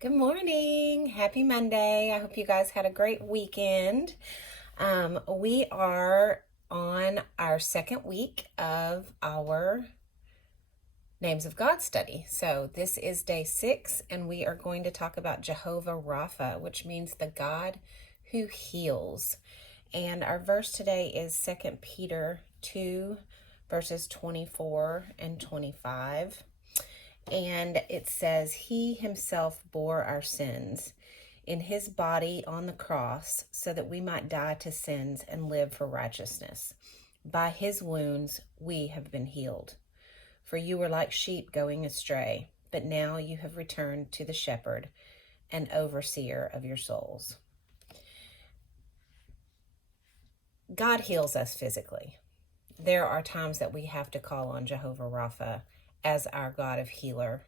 Good morning. Happy Monday. I hope you guys had a great weekend. We are on our second week of our Names of God study. So this is day 6, and we are going to talk about Jehovah Rapha, which means the God who heals. And our verse today is 2 Peter 2, verses 24 and 25. And it says, He himself bore our sins in his body on the cross so that we might die to sins and live for righteousness. By his wounds we have been healed. For you were like sheep going astray, but now you have returned to the shepherd and overseer of your souls. God heals us physically. There are times that we have to call on Jehovah Rapha as our God of healer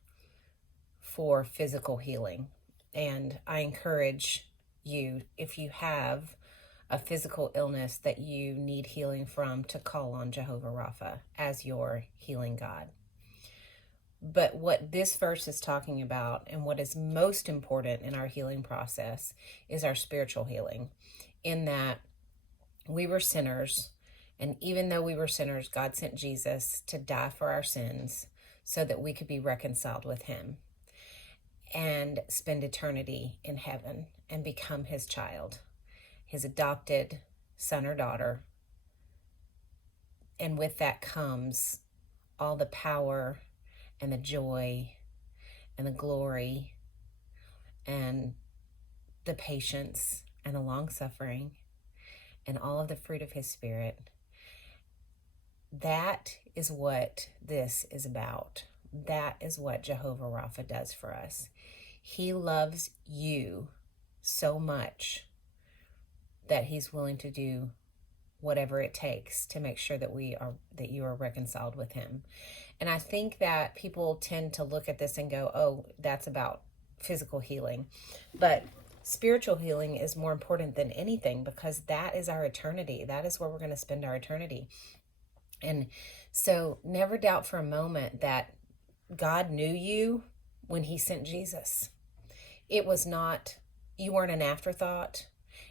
for physical healing. And I encourage you, if you have a physical illness that you need healing from, to call on Jehovah Rapha as your healing God. But what this verse is talking about, and what is most important in our healing process, is our spiritual healing, in that we were sinners, and even though we were sinners, God sent Jesus to die for our sins so that we could be reconciled with him and spend eternity in heaven and become his child, his adopted son or daughter. And with that comes all the power and the joy and the glory and the patience and the long suffering and all of the fruit of his Spirit. That is what this is about. That is what Jehovah Rapha does for us. He loves you so much that he's willing to do whatever it takes to make sure that you are reconciled with him. And I think that people tend to look at this and go, "Oh, that's about physical healing." But spiritual healing is more important than anything, because that is our eternity. That is where we're going to spend our eternity. And so never doubt for a moment that God knew you when he sent Jesus. It was not, you weren't an afterthought,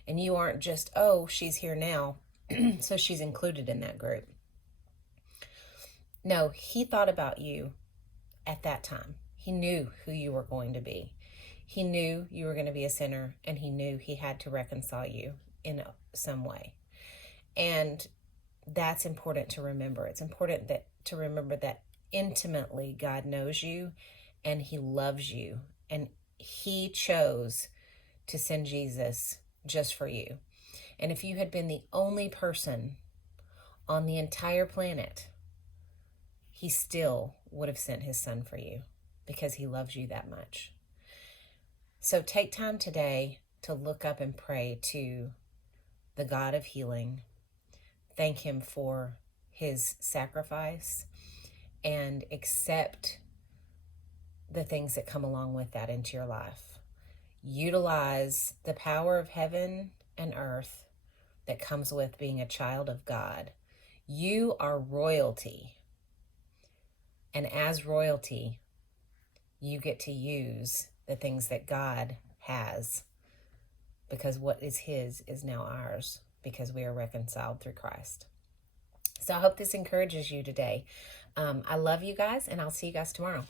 and you aren't just, oh, she's here now, so she's included in that group. No, he thought about you at that time. He knew who you were going to be. He knew you were going to be a sinner, and he knew he had to reconcile you in some way. And that's important to remember. It's important to remember that intimately God knows you and he loves you, and he chose to send Jesus just for you. And if you had been the only person on the entire planet, he still would have sent his son for you, because he loves you that much. So take time today to look up and pray to the God of healing. Thank him for his sacrifice, and accept the things that come along with that into your life. Utilize the power of heaven and earth that comes with being a child of God. You are royalty. And as royalty, you get to use the things that God has, because what is his is now ours, because we are reconciled through Christ. So I hope this encourages you today. I love you guys, and I'll see you guys tomorrow.